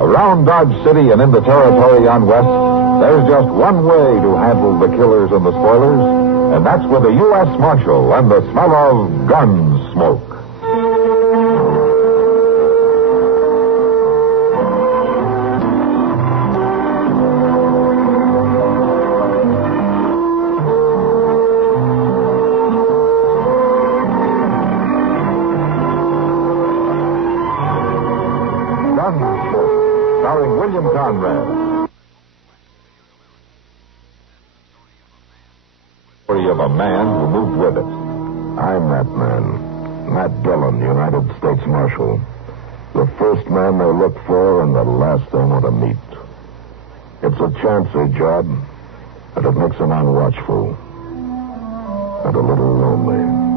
Around Dodge City and in the territory on West, there's just one way to handle the killers and the spoilers, and that's with a U.S. Marshal and the smell of Gunsmoke. Gunsmoke, starring William Conrad. Story of a man who moved with it. I'm that man, Matt Dillon, United States Marshal. The first man they look for and the last they want to meet. It's a chancy job, and it makes a man watchful and a little lonely.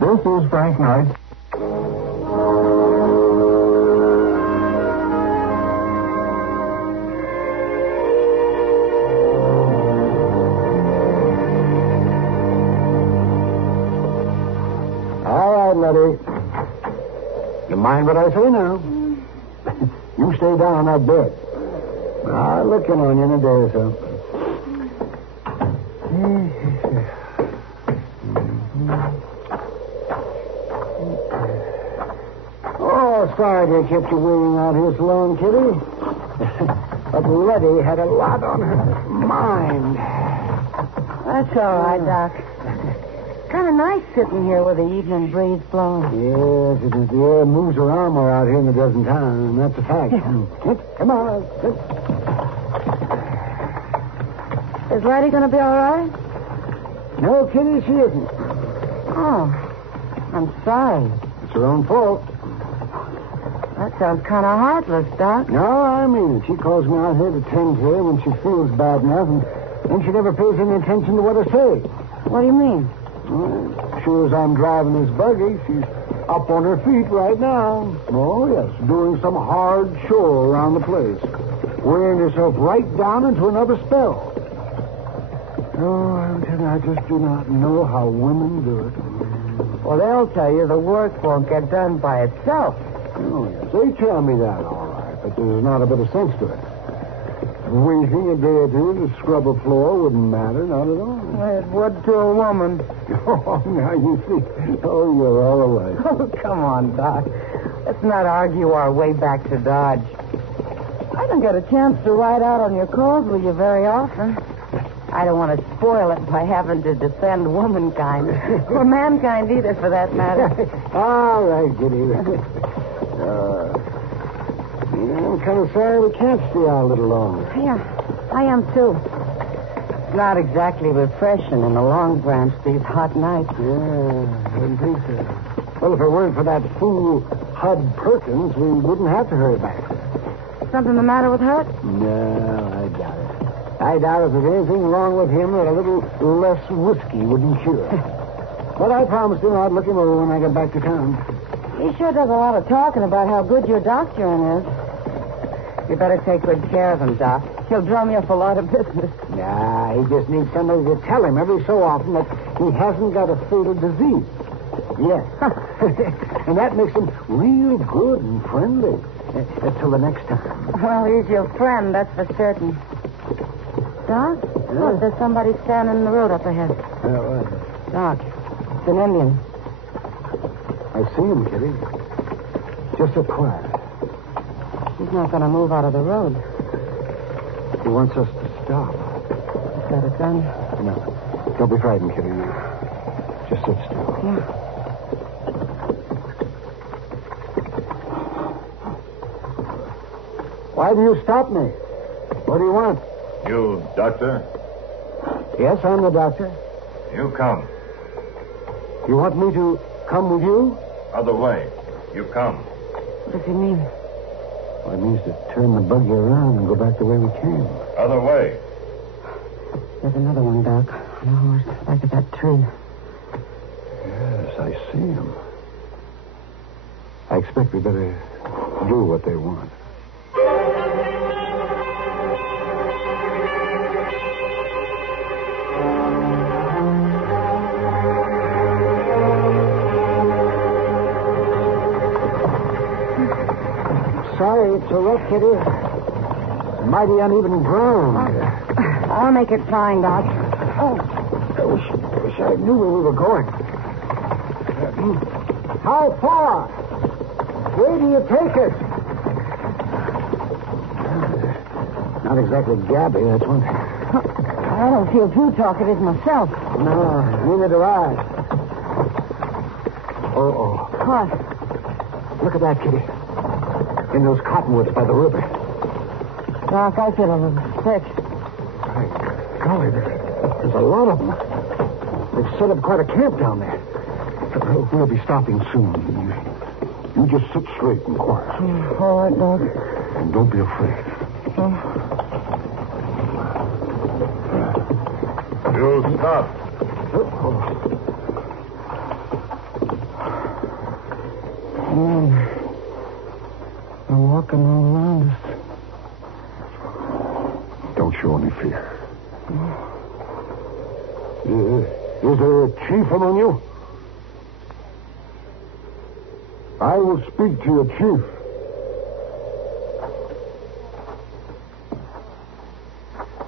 This is Frank Knight. All right, Letty. You mind what I say now? You stay down on that bed. I'll look in on you in a day or so. Oh, sorry they kept you waiting out here so long, Kitty. But Letty had a lot on her mind. That's all right, Doc. Kind of nice sitting here with the evening breeze blowing. Yes, it is. The air moves around more out here than it does in town, and that's a fact. Come on. Is Letty going to be all right? No, Kitty, she isn't. Oh, I'm sorry. It's her own fault. That sounds kind of heartless, Doc. No, I mean it. She calls me out here to tend to her when she feels bad enough, and then she never pays any attention to what I say. What do you mean? Well, sure as I'm driving this buggy, she's up on her feet right now. Oh, yes, doing some hard chore around the place. Wearing herself right down into another spell. Oh, I'm telling you, I just do not know how women do it. Well, they'll tell you the work won't get done by itself. Oh, yes, they tell me that, all right, but there's not a bit of sense to it. Waiting a day or two to scrub a floor wouldn't matter, not at all. It would to a woman. Oh, now you see. Oh, you're all right. Oh, come on, Doc. Let's not argue our way back to Dodge. I don't get a chance to ride out on your calls with you very often. I don't want to spoil it by having to defend womankind. Or mankind either, for that matter. All right, Kitty. I'm kind of sorry we can't stay out a little longer. Yeah, I am, too. It's not exactly refreshing in the Long Branch these hot nights. Yeah, I didn't think so. Well, if it weren't for that fool Hud Perkins, we wouldn't have to hurry back. Something the matter with her? No, I doubt it. I doubt if there's anything wrong with him that a little less whiskey wouldn't cure. But I promised him I'd look him over when I get back to town. He sure does a lot of talking about how good your doctoring is. You better take good care of him, Doc. He'll drum you up a lot of business. Nah, he just needs somebody to tell him every so often that he hasn't got a fatal disease. Yes. And that makes him real good and friendly. Till the next time. Well, he's your friend, that's for certain. Doc? Look, there's somebody standing in the road up ahead. What? Doc, it's an Indian. I see him, Kitty. Just so quiet. He's not going to move out of the road. He wants us to stop. He's got a gun. No. Don't be frightened, Kitty. Just sit still. Yeah. Why do you stop me? What do you want? You, doctor? Yes, I'm the doctor. You come. You want me to come with you? Other way. You come. What does he mean? Well, it means to turn the buggy around and go back the way we came. Other way. There's another one, Doc, on a horse, back at that tree. Yes, I see him. I expect we better do what they want. Sorry, it's a wreck, Kitty. Mighty uneven ground. I'll make it fine, Doc. Oh, I wish I knew where we were going. How far? Where do you take us? Not exactly gabby, that's one thing. I don't feel too talkative myself. No, neither do I. Oh. What? Look at that, Kitty. In those cottonwoods by the river. Doc, I feel a little sick. Golly, there's a lot of them. They've set up quite a camp down there. We'll be stopping soon. You just sit straight and quiet. All right, Doc. And don't be afraid. You stop. They're walking all around us. Don't show any fear. Is there a chief among you? I will speak to your chief.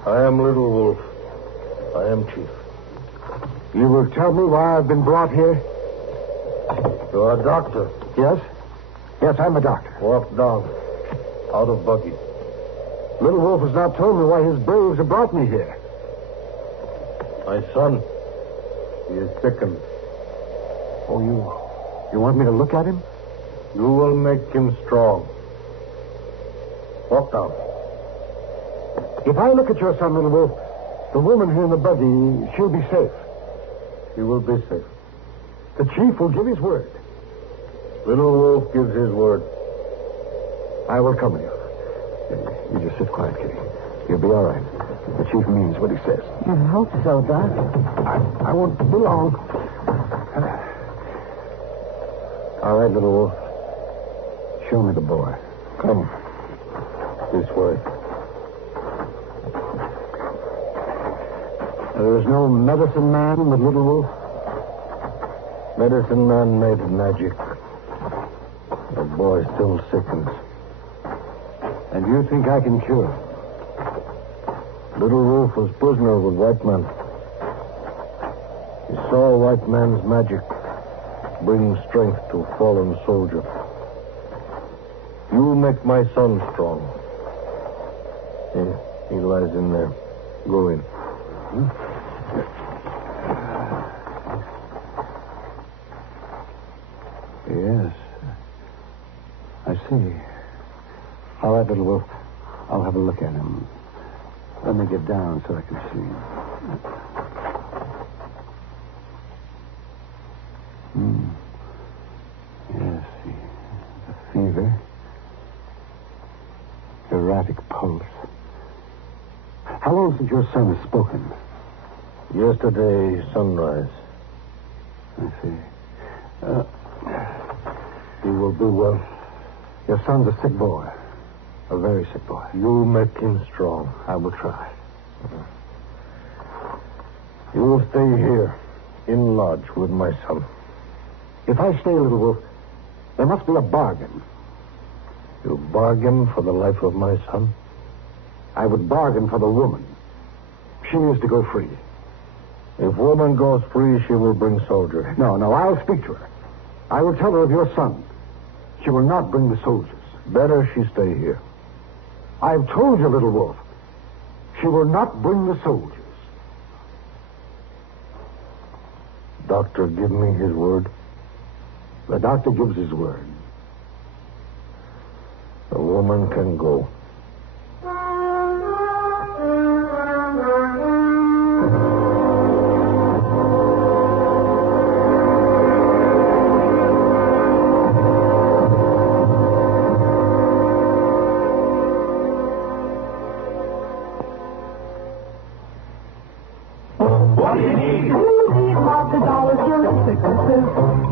I am Little Wolf. I am chief. You will tell me why I've been brought here? You are a doctor. Yes? Yes, I'm a doctor. Walk down. Out of buggy. Little Wolf has not told me why his braves have brought me here. My son. He is sickened. Oh, you want me to look at him? You will make him strong. Walk down. If I look at your son, Little Wolf, the woman here in the buggy, she'll be safe. He will be safe. The chief will give his word. Little Wolf gives his word. I will come with you. You just sit quiet, Kitty. You'll be all right. The chief means what he says. I hope so, Doc. I won't be long. All right, Little Wolf. Show me the boy. Come. This way. There is no medicine man with Little Wolf? Medicine man made magic. The boy still sickens. And you think I can cure him? Little Wolf was prisoner with white man. He saw white man's magic bring strength to fallen soldier. You make my son strong. He lies in there. Go in. Yes. I see. All right, Little Wolf. I'll have a look at him. Let me get down so I can see him. Yes, the fever. Erratic pulse. How long since your son has spoken? Yesterday, sunrise. I see. He will do well. Your son's a sick boy. A very sick boy. You make him strong. I will try. You will stay here, in lodge, with my son. If I stay, Little Wolf, there must be a bargain. You bargain for the life of my son? I would bargain for the woman. She is to go free. If woman goes free, she will bring soldier. No, I'll speak to her. I will tell her of your son. She will not bring the soldiers. Better she stay here. I've told you, Little Wolf. She will not bring the soldiers. Doctor, give me his word. The doctor gives his word. The woman can go. What do you need? You need lots of dollars for sicknesses.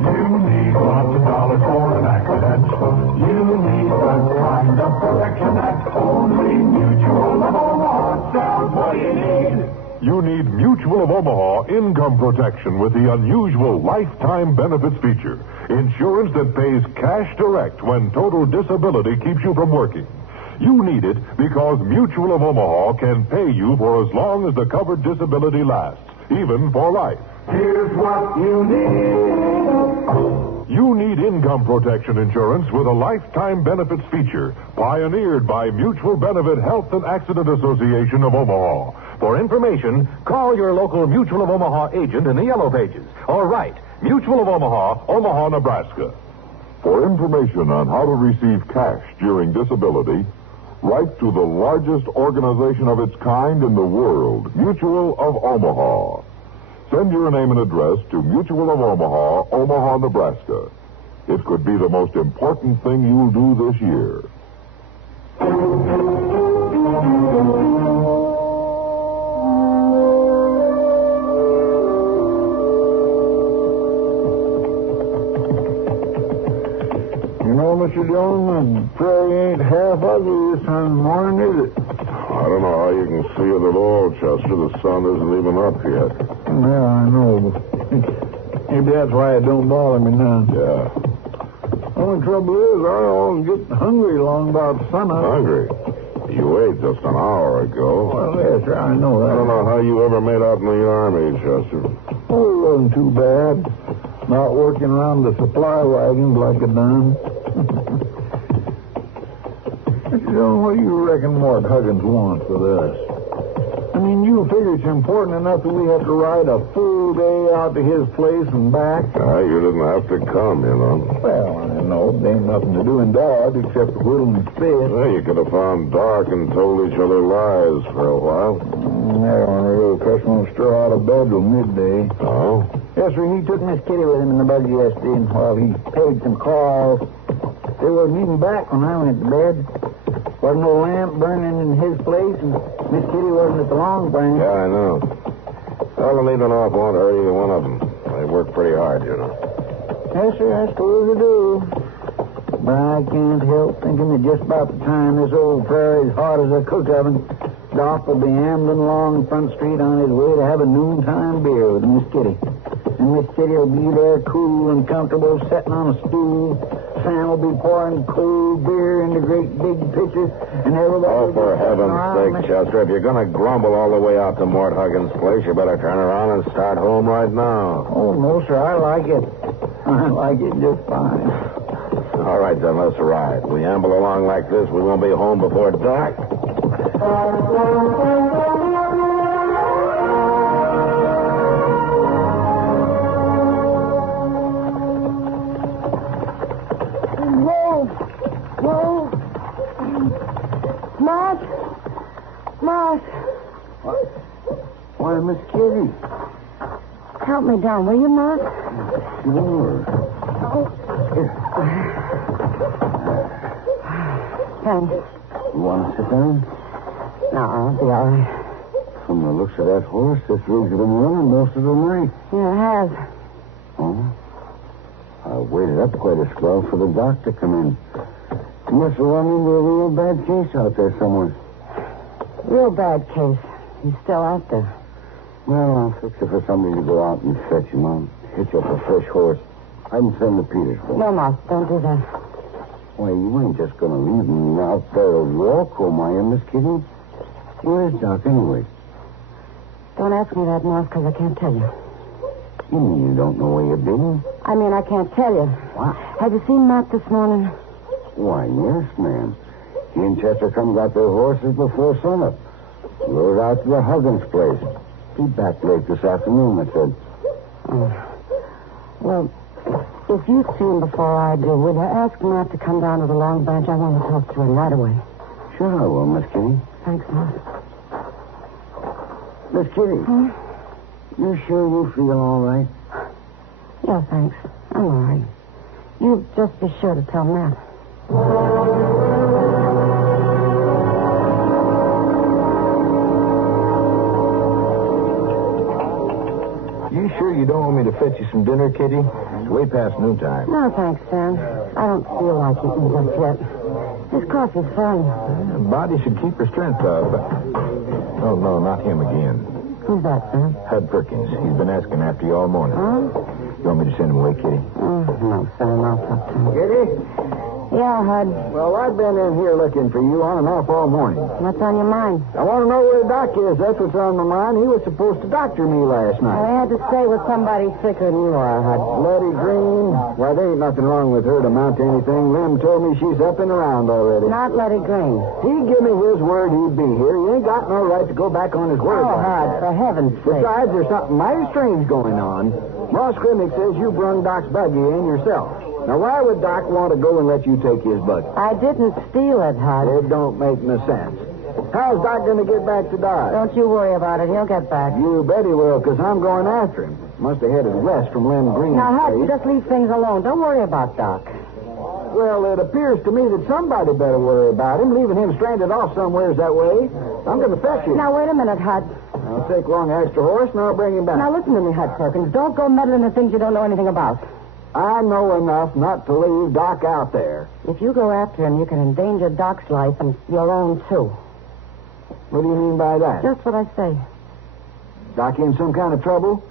You need lots of dollars for an accident. You need the kind of protection that only Mutual of Omaha sells. What do you need? You need Mutual of Omaha income protection with the unusual lifetime benefits feature. Insurance that pays cash direct when total disability keeps you from working. You need it because Mutual of Omaha can pay you for as long as the covered disability lasts, even for life. Here's what you need. You need income protection insurance with a lifetime benefits feature, pioneered by Mutual Benefit Health and Accident Association of Omaha. For information, call your local Mutual of Omaha agent in the Yellow Pages, or write Mutual of Omaha, Omaha, Nebraska. For information on how to receive cash during disability, write to the largest organization of its kind in the world, Mutual of Omaha. Send your name and address to Mutual of Omaha, Omaha, Nebraska. It could be the most important thing you'll do this year. You know, Mr. Dillon, the prairie ain't half ugly this time of the morning, is it? I don't know how you can see it at all, Chester. The sun isn't even up yet. Yeah, I know, but maybe that's why it don't bother me now. Yeah. Only trouble is, I always get hungry along about sunup. Hungry? You ate just an hour ago. Well, yes, sir, I know that. I don't know how you ever made out in the Army, Chester. Oh, it wasn't too bad. Not working around the supply wagons like I done. Mr. Dillon, what do you reckon Mort Huggins wants with us? I mean, you figure it's important enough that we have to ride a full day out to his place and back? You didn't have to come, you know. Well, I know. There ain't nothing to do in Dodge except whittle and spit. Well, you could have found Dark and told each other lies for a while. There on a real cuss won't stir out of bed till midday. Oh? Yes, sir, he took Miss Kitty with him in the buggy yesterday, and while he paid some calls, they wasn't even back when I went to bed. Wasn't no lamp burning in his place, and Miss Kitty wasn't at the Long Branch. Yeah, I know. Well, the leaving off won't hurt either one of them. They work pretty hard, you know. Yes, sir, I suppose they do. But I can't help thinking that just about the time this old prairie's hot as a cook oven, Doc will be ambling along Front Street on his way to have a noontime beer with Miss Kitty. And Miss Kitty will be there cool and comfortable, sitting on a stool. Sam will be pouring cold beer into great big pitchers, and everybody... Oh, for heaven's sake, Chester, if you're going to grumble all the way out to Mort Huggins' place, you better turn around and start home right now. Oh, no, sir, I like it. I like it just fine. All right, then, let's ride. We amble along like this, we won't be home before dark. Mark. What? Why, Miss Kitty. Help me down, will you, Mark? Sure. Thanks. You want to sit down? No, I'll be all right. From the looks of that horse, this rig's been running most of the night. Yeah, it has. Oh? I waited up quite a spell for the doc to come in. You must have run into a real bad case out there somewhere. Real bad case. He's still out there. Well, I'll fix it for somebody to go out and fetch him. I'll hitch up a fresh horse. I can send to Petersburg. No, Mark, don't do that. Why, you ain't just going to leave me out there to walk home, are you, Miss Kitty? Where's Doc, anyway? Don't ask me that, Mark, because I can't tell you. You mean you don't know where you've been? I mean, I can't tell you. What? Have you seen Mark this morning? Why, yes, ma'am. He and Chester come got their horses before sunup. Rode out to the Huggins place. Be back late this afternoon, I said. Oh. Well, if you see him before I do, will you ask Matt to come down to the Long Branch? I want to talk to him right away. Sure I will, Miss Kitty. Thanks, Mark. Miss Kitty. Hmm? You sure you feel all right? Yeah, thanks. I'm all right. You just be sure to tell Matt. You sure you don't want me to fetch you some dinner, Kitty? It's way past noontime. No, thanks, Sam. I don't feel like eating just yet. This coffee's fine. The body should keep her strength up. Oh, no, not him again. Who's that, Sam? Hud Perkins. He's been asking after you all morning. Huh? You want me to send him away, Kitty? No, Sam, I'll talk to him. Kitty? Yeah, Hud. Well, I've been in here looking for you on and off all morning. What's on your mind? I want to know where the doc is. That's what's on my mind. He was supposed to doctor me last night. I had to stay with somebody sicker than you are, Hud. Bloody Green. Why, there ain't nothing wrong with her to amount to anything. Lem told me she's up and around already. Not Letty Green. He give me his word he'd be here. He ain't got no right to go back on his word. Oh, like Hud, that. for heaven's sake. Besides, there's something mighty strange going on. Moss Grimmick says you brung Doc's buggy in yourself. Now, why would Doc want to go and let you take his buggy? I didn't steal it, Hud. It don't make no sense. How's Doc going to get back to Dodge? Don't you worry about it. He'll get back. You bet he will, because I'm going after him. Must have headed west from Lem Green's Now, Hud, place. just leave things alone. Don't worry about Doc. Well, it appears to me that somebody better worry about him, leaving him stranded off somewheres that way. I'm going to fetch him. Now, wait a minute, Hud. I'll take along an extra horse, and I'll bring him back. Now, listen to me, Hud Perkins. Don't go meddling in things you don't know anything about. I know enough not to leave Doc out there. If you go after him, you can endanger Doc's life and your own, too. What do you mean by that? Just what I say. Doc in some kind of trouble?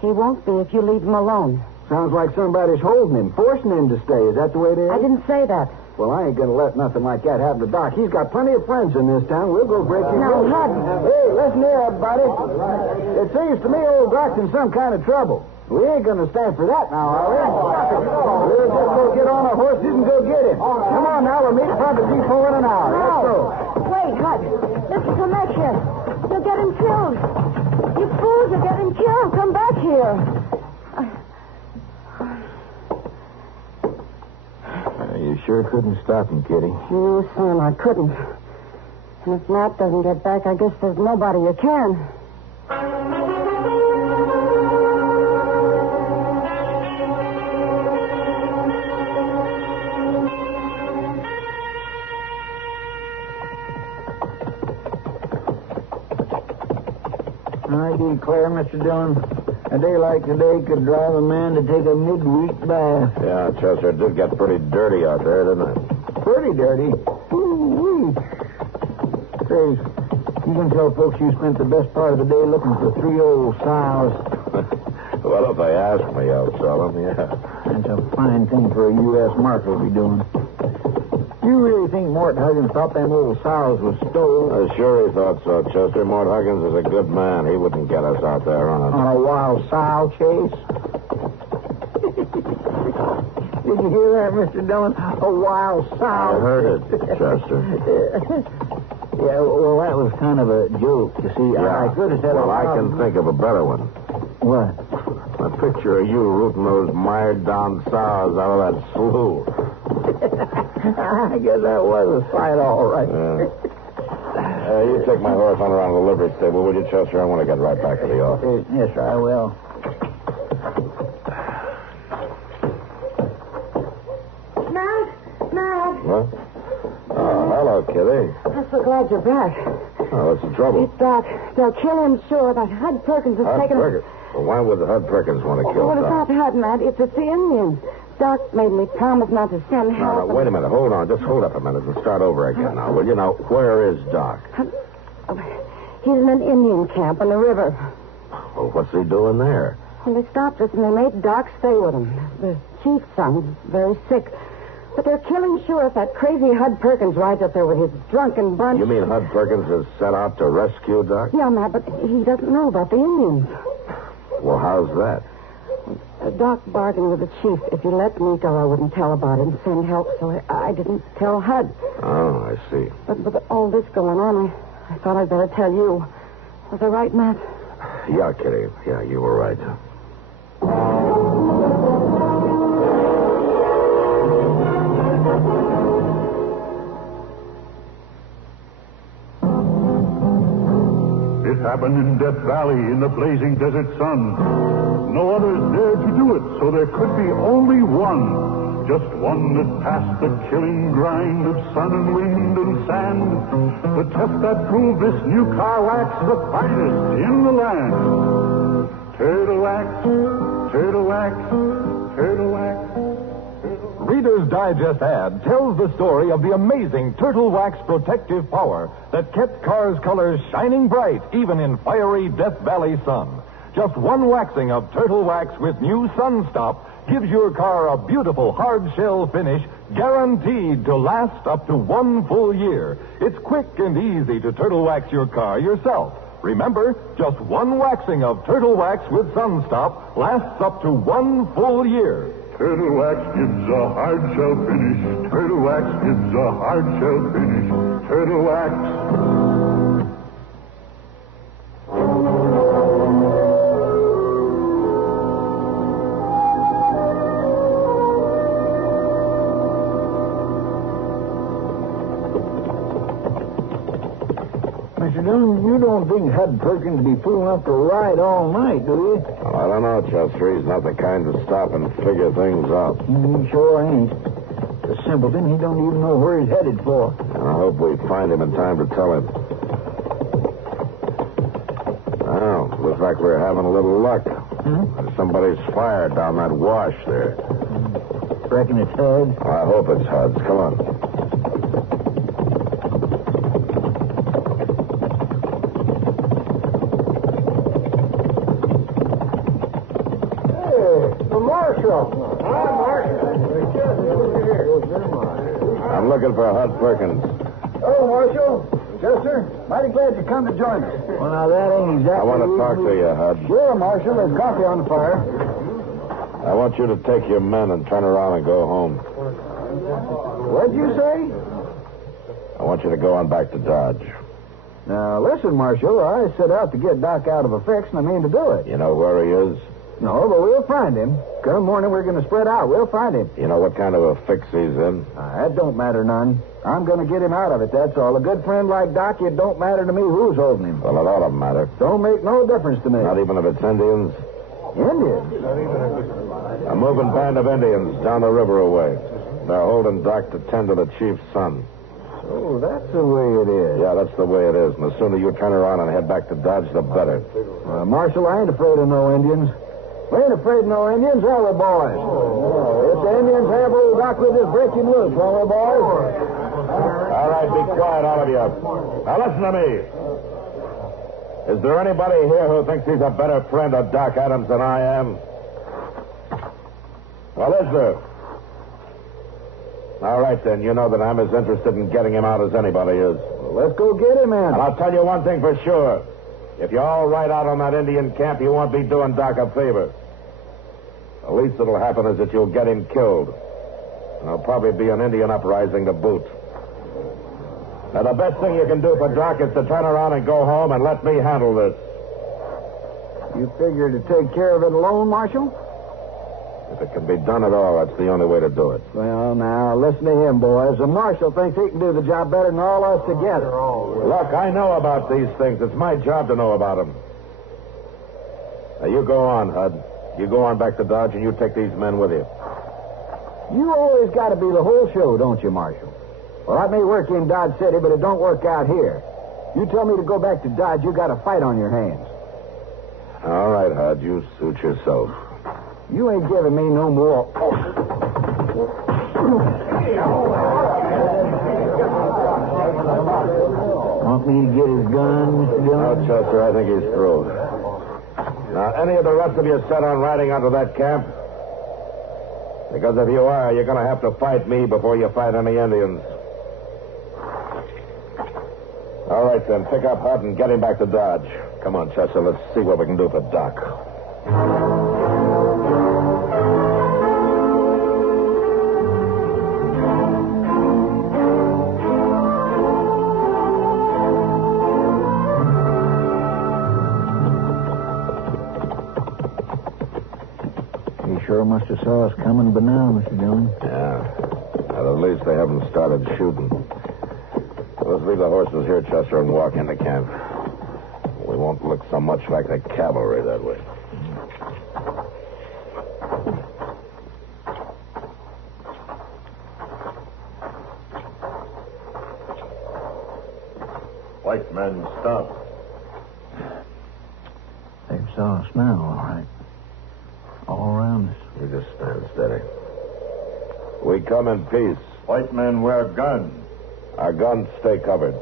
He won't be if you leave him alone. Sounds like somebody's holding him, forcing him to stay. Is that the way it is? I didn't say that. Well, I ain't going to let nothing like that happen to Doc. He's got plenty of friends in this town. We'll go break his Now, nose. Hud. Hey, listen here, everybody. It seems to me old Doc's in some kind of trouble. We ain't going to stand for that now, are we? We'll just go get on our horses and go get him. Come on now, we'll meet in front of the depot in an hour. Let's go. Wait, Hud. Listen to Meston. You'll get him killed. You fools, you'll get him killed. Come back here. You sure couldn't stop him, Kitty. You, Sam, I couldn't. And if Matt doesn't get back, I guess there's nobody you can. I declare, Mr. Dillon, a day like today could drive a man to take a midweek bath. Yeah, Chester, it did get pretty dirty out there, didn't it? Pretty dirty. Ooh-wee. Say, you can tell folks you spent the best part of the day looking for 3 old sows. Well, if they ask me, I'll sell them, yeah. That's a fine thing for a U.S. market to be doing. You really think Mort Huggins thought them old sows was stole? Sure he thought so, Chester. Mort Huggins is a good man. He wouldn't get us out there on On a wild sow chase? Did you hear that, Mr. Dillon? A wild sow. I heard it, Chester. Yeah, well, that was kind of a joke, you see. Yeah. I could have said well, I can think of a better one. What? A picture of you rooting those mired-down sows out of that slough. I guess that was a sight, all right. You take my horse on around to the livery stable, will you, Chester? I want to get right back to the office. Yes, sir, I will. Matt! What? Oh, hello, Kitty. I'm so glad you're back. Oh, what's the trouble? It's Doc. They'll kill him, sure. That Hud Perkins has Hud taken Perkins? Well, why would Hud Perkins want to kill Well, it's Doc? not Hud, Matt. It's the Indians. Doc made me promise not to send help. No, wait a minute. Hold on. Just hold up a minute and start over again now. Well, you know, where is Doc? He's in an Indian camp on the river. Well, what's he doing there? Well, they stopped us and they made Doc stay with them. The chief's son is very sick. But they're killing sure if that crazy Hud Perkins rides up there with his drunken bunch. You mean Hud Perkins is set out to rescue Doc? Yeah, Matt, but he doesn't know about the Indians. Well, how's that? Doc bargained with the chief. If he let me go, I wouldn't tell about it and send help, so I didn't tell Hud. Oh, I see. But with all this going on, I thought I'd better tell you. Was I right, Matt? Yeah, Kitty. Yeah, you were right. It happened in Death Valley in the blazing desert sun. No others dared to do it, so there could be only one. Just one that passed the killing grind of sun and wind and sand. The test that proved this new car wax the finest in the land. Turtle wax, turtle wax, turtle wax. Reader's Digest ad tells the story of the amazing Turtle Wax protective power that kept cars' colors shining bright even in fiery Death Valley sun. Just one waxing of Turtle Wax with new Sun Stop gives your car a beautiful hard shell finish guaranteed to last up to 1 full year. It's quick and easy to Turtle Wax your car yourself. Remember, just one waxing of Turtle Wax with Sun Stop lasts up to 1 full year. Turtle wax gives a hard shell finish. Turtle wax gives a hard shell finish. Turtle wax. Mr. Dillon, you don't think Hud Perkins be fool enough to ride all night, do you? Well, I don't know, Chester. He's not the kind to stop and figure things out. He sure ain't. The simpleton, he don't even know where he's headed for. I hope we find him in time to tell him. Well, looks like we're having a little luck. Somebody's fired down that wash there. Reckon it's Hud? I hope it's Hud's. Come on. I'm looking for Hud Perkins. Oh, Marshal. Chester, mighty glad you come to join us. Well, now, that ain't exactly... I want to talk to you, Hud. Sure, Marshal. There's coffee on the fire. I want you to take your men and turn around and go home. What'd you say? I want you to go on back to Dodge. Now, listen, Marshal. I set out to get Doc out of a fix, and I mean to do it. You know where he is? No, but we'll find him. Come morning, we're going to spread out. We'll find him. You know what kind of a fix he's in? That don't matter none. I'm going to get him out of it, that's all. A good friend like Doc, it don't matter to me who's holding him. Well, it ought to matter. Don't make no difference to me. Not even if it's Indians? Indians? A moving band of Indians down the river away. They're holding Doc to tend to the chief's son. Oh, that's the way it is. Yeah, that's the way it is. And the sooner you turn around and head back to Dodge, the better. Marshal, I ain't afraid of no Indians. We ain't afraid of no Indians, are we, boys? If the Indians have old Doc, we'll just break him loose, won't we, boys? All right, be quiet, all of you. Now, listen to me. Is there anybody here who thinks he's a better friend of Doc Adams than I am? Well, is there? All right, then. You know that I'm as interested in getting him out as anybody is. Well, let's go get him, man. And I'll tell you one thing for sure. If you all ride out on that Indian camp, you won't be doing Doc a favor. The least that'll happen is that you'll get him killed. And there'll probably be an Indian uprising to boot. Now, the best thing you can do for Doc is to turn around and go home and let me handle this. You figure to take care of it alone, Marshal? If it can be done at all, that's the only way to do it. Well, now, listen to him, boys. The Marshal thinks he can do the job better than all us together. Look, I know about these things. It's my job to know about them. Now, you go on, Hud. You go on back to Dodge, and you take these men with you. You always got to be the whole show, don't you, Marshal? Well, that may work in Dodge City, but it don't work out here. You tell me to go back to Dodge, you got a fight on your hands. All right, Hud. You suit yourself. You ain't giving me no more. Want me to get his gun, Mr. Dillon? No, Chester, I think he's through. Now, any of the rest of you set on riding onto that camp? Because if you are, you're going to have to fight me before you fight any Indians. All right, then. Pick up Hud and get him back to Dodge. Come on, Chester. Let's see what we can do for Doc. Sure must have saw us coming by now, Mr. Dillon. Yeah. Well, at least they haven't started shooting. Let's leave the horses here, Chester, and walk into camp. We won't look so much like the cavalry that way. White men, stop. There's saw a smell, all right. All around us. You just stand steady. We come in peace. White men wear guns. Our guns stay covered.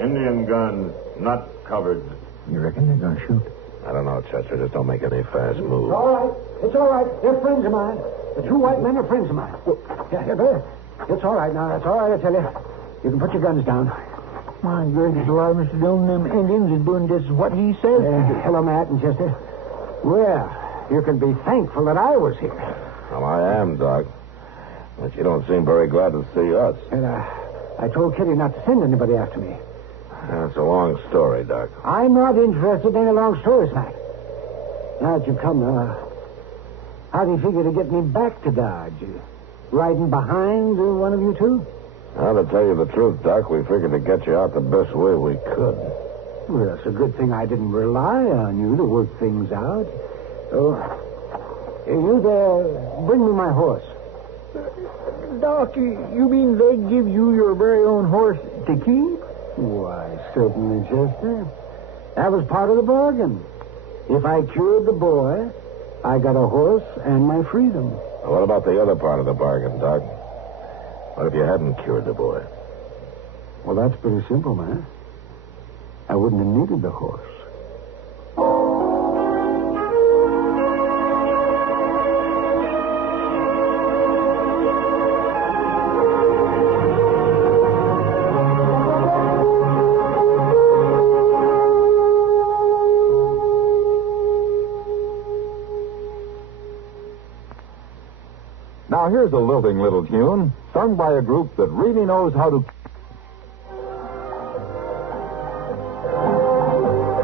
Indian guns not covered. You reckon they're going to shoot? I don't know, Chester. Just don't make any fast moves. All right. It's all right. They're friends of mine. The two white men are friends of mine. Yeah, it's all right now. It's all right, I tell you. You can put your guns down. My gracious alive, Mr. Dillon, them Indians are doing just what he says. Hello, Matt and Chester. Well, you can be thankful that I was here. Well, I am, Doc. But you don't seem very glad to see us. And I told Kitty not to send anybody after me. That's a long story, Doc. I'm not interested in any long stories, Matt. Now that you've come, how do you figure to get me back to Dodge? Riding behind one of you two? Well, to tell you the truth, Doc, we figured to get you out the best way we could. Well, it's a good thing I didn't rely on you to work things out. Oh, you there, bring me my horse. Doc, you mean they give you your very own horse to keep? Why, certainly, Chester. That was part of the bargain. If I cured the boy, I got a horse and my freedom. Well, what about the other part of the bargain, Doc? What if you hadn't cured the boy? Well, that's pretty simple, man. I wouldn't have needed the horse. Now, here's a lilting little tune sung by a group that really knows how to...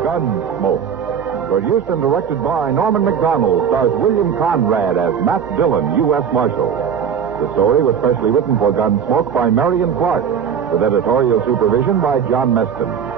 Gunsmoke. Produced and directed by Norman MacDonnell, stars William Conrad as Matt Dillon, U.S. Marshal. The story was specially written for Gunsmoke by Marion Clark, with editorial supervision by John Meston.